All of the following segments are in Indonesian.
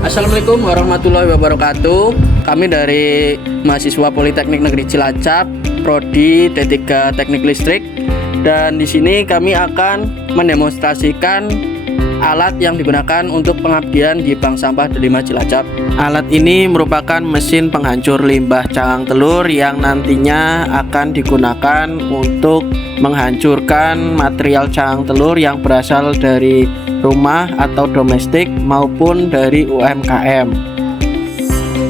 Assalamualaikum warahmatullahi wabarakatuh. Kami dari mahasiswa Politeknik Negeri Cilacap, Prodi D3 Teknik Listrik. Dan di sini kami akan mendemonstrasikan alat yang digunakan untuk pengabdian di Bank Sampah Delima Cilacap. Alat ini merupakan mesin penghancur limbah cangkang telur yang nantinya akan digunakan untuk menghancurkan material cangkang telur yang berasal dari rumah atau domestik maupun dari UMKM.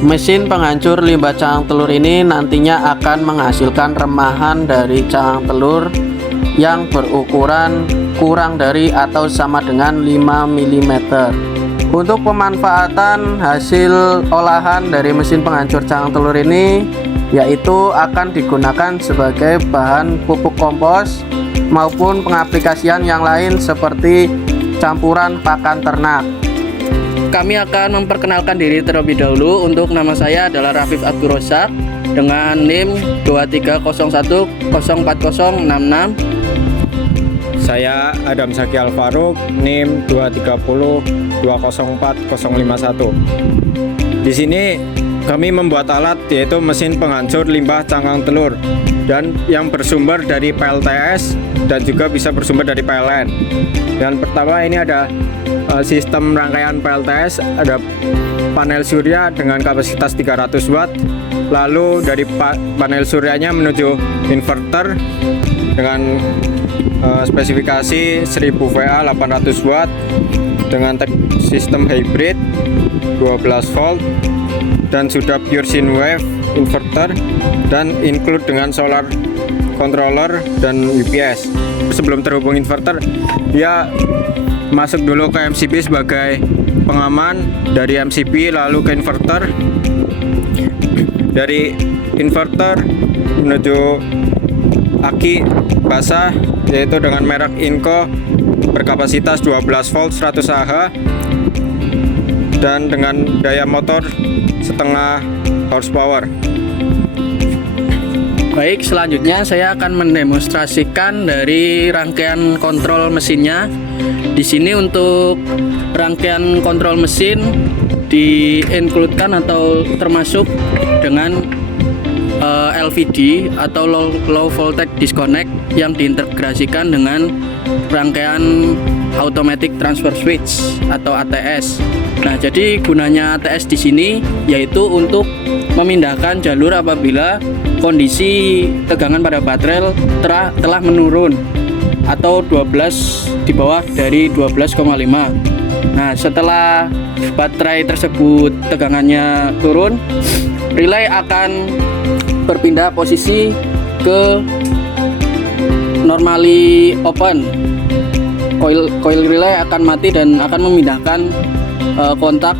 Mesin penghancur limbah cangkang telur ini nantinya akan menghasilkan remahan dari cangkang telur yang berukuran kurang dari atau sama dengan 5 mm. Untuk pemanfaatan hasil olahan dari mesin penghancur cangkang telur ini yaitu akan digunakan sebagai bahan pupuk kompos maupun pengaplikasian yang lain seperti campuran pakan ternak. Kami akan memperkenalkan diri terlebih dahulu. Untuk nama saya adalah Rafif Abdul Rozak dengan NIM 230104066. Saya Adam Zaki Alfaruk, NIM 23042045051. Di sini kami membuat alat yaitu mesin penghancur limbah cangkang telur dan yang bersumber dari PLTS dan juga bisa bersumber dari PLN. Dan pertama ini ada sistem rangkaian PLTS, ada panel surya dengan kapasitas 300 watt. Lalu dari panel suryanya menuju inverter dengan spesifikasi 1000 VA 800 watt dengan sistem hybrid 12 volt dan sudah pure sine wave inverter dan include dengan solar controller dan UPS. Sebelum terhubung inverter, dia masuk dulu ke MCB sebagai pengaman, dari MCB lalu ke inverter, dari inverter menuju aki basah yaitu dengan merek Inco berkapasitas 12 volt 100 Ah dan dengan daya motor setengah horsepower. Baik, selanjutnya saya akan mendemonstrasikan dari rangkaian kontrol mesinnya. Di sini untuk rangkaian kontrol mesin di-includekan atau termasuk dengan LVD atau low voltage disconnect yang diintegrasikan dengan rangkaian automatic transfer switch atau ATS. Nah, jadi gunanya ATS di sini yaitu untuk memindahkan jalur apabila kondisi tegangan pada baterai telah menurun atau 12 di bawah dari 12,5. Nah, setelah baterai tersebut tegangannya turun, relay akan berpindah posisi ke normally open. Coil relay akan mati dan akan memindahkan kontak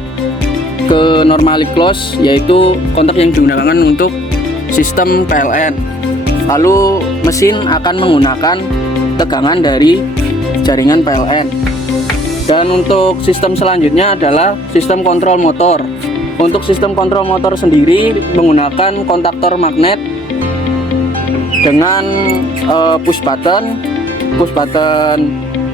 ke normally close, yaitu kontak yang digunakan untuk sistem PLN. Lalu mesin akan menggunakan tegangan dari jaringan PLN. Dan untuk sistem selanjutnya adalah sistem kontrol motor. Untuk sistem kontrol motor sendiri menggunakan kontaktor magnet dengan push button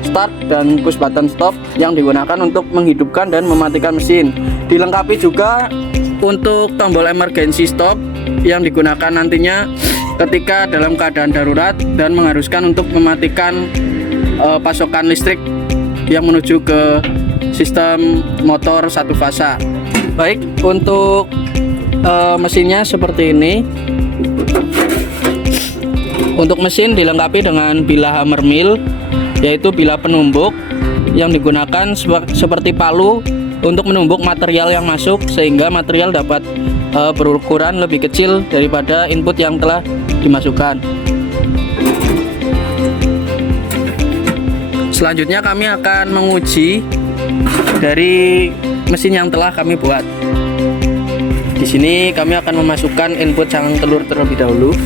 start dan push button stop yang digunakan untuk menghidupkan dan mematikan mesin. Dilengkapi juga untuk tombol emergency stop yang digunakan nantinya ketika dalam keadaan darurat dan mengharuskan untuk mematikan pasokan listrik yang menuju ke sistem motor satu fasa. Baik, untuk mesinnya seperti ini. Untuk mesin dilengkapi dengan bilah hammer mill, yaitu bilah penumbuk yang digunakan seperti palu untuk menumbuk material yang masuk sehingga material dapat berukuran lebih kecil daripada input yang telah dimasukkan. Selanjutnya kami akan menguji dari mesin yang telah kami buat. Di sini kami akan memasukkan input cangkang telur terlebih dahulu.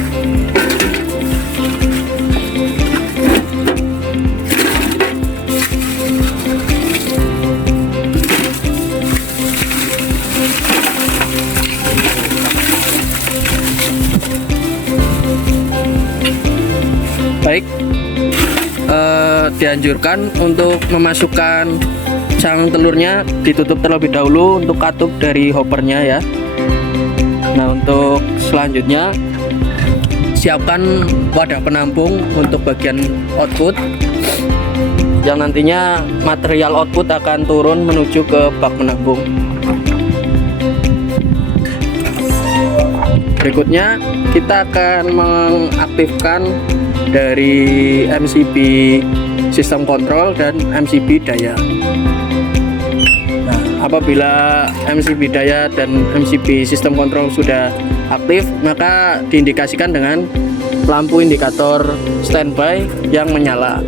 Baik, dianjurkan untuk memasukkan cangkang telurnya ditutup terlebih dahulu untuk katup dari hoppernya ya. Nah, untuk selanjutnya siapkan wadah penampung untuk bagian output yang nantinya material output akan turun menuju ke bak penampung. Berikutnya kita akan mengaktifkan dari MCB sistem kontrol dan MCB daya. Nah, apabila MCB daya dan MCB sistem kontrol sudah aktif, maka diindikasikan dengan lampu indikator standby yang menyala.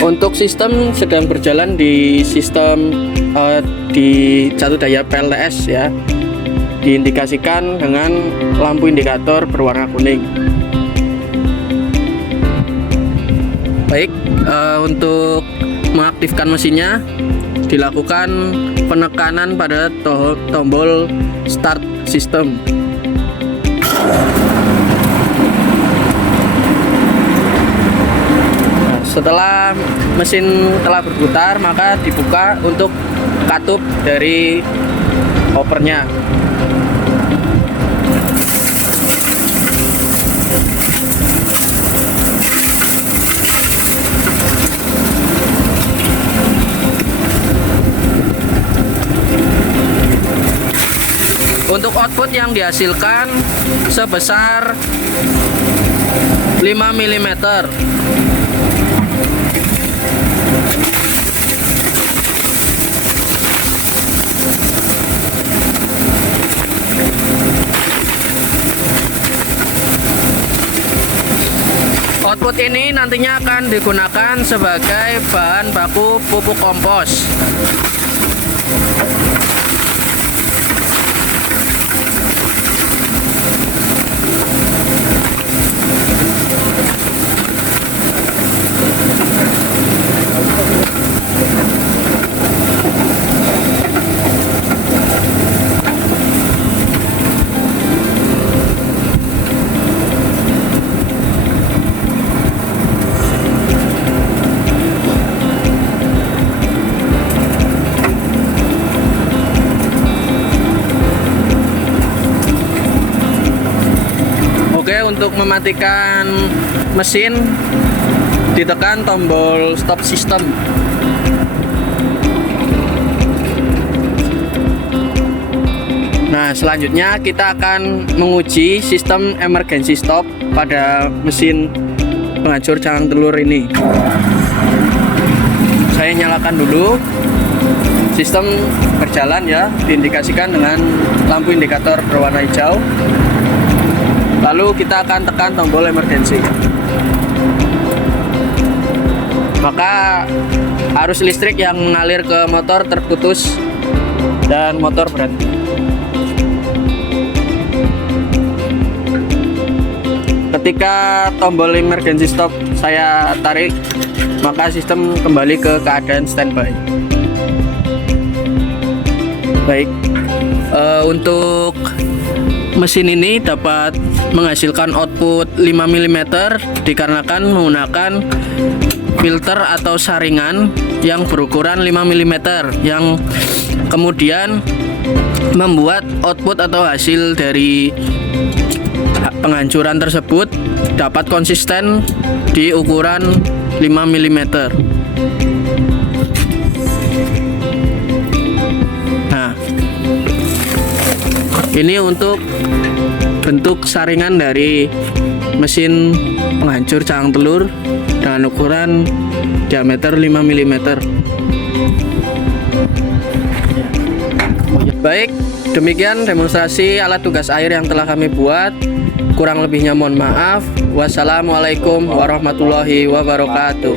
Untuk sistem sedang berjalan di sistem di satu daya PLTS ya, diindikasikan dengan lampu indikator berwarna kuning. Baik, untuk mengaktifkan mesinnya dilakukan penekanan pada tombol start system. Setelah mesin telah berputar, maka dibuka untuk katup dari hoppernya. Untuk output yang dihasilkan sebesar 5 mm. Output ini nantinya akan digunakan sebagai bahan baku pupuk kompos. Untuk mematikan mesin, ditekan tombol stop system. Nah, selanjutnya kita akan menguji sistem emergency stop pada mesin penghancur cangkang telur ini. Saya nyalakan dulu. Sistem berjalan ya, diindikasikan dengan lampu indikator berwarna hijau. Lalu kita akan tekan tombol emergency. Maka arus listrik yang mengalir ke motor terputus dan motor berhenti. Ketika tombol emergency stop saya tarik, maka sistem kembali ke keadaan standby. Baik, untuk mesin ini dapat menghasilkan output 5 mm dikarenakan menggunakan filter atau saringan yang berukuran 5 mm yang kemudian membuat output atau hasil dari penghancuran tersebut dapat konsisten di ukuran 5 mm. Nah, ini untuk bentuk saringan dari mesin penghancur cangkang telur dengan ukuran diameter 5 mm. Baik, demikian demonstrasi alat tugas air yang telah kami buat. Kurang lebihnya mohon maaf. Wassalamualaikum warahmatullahi wabarakatuh.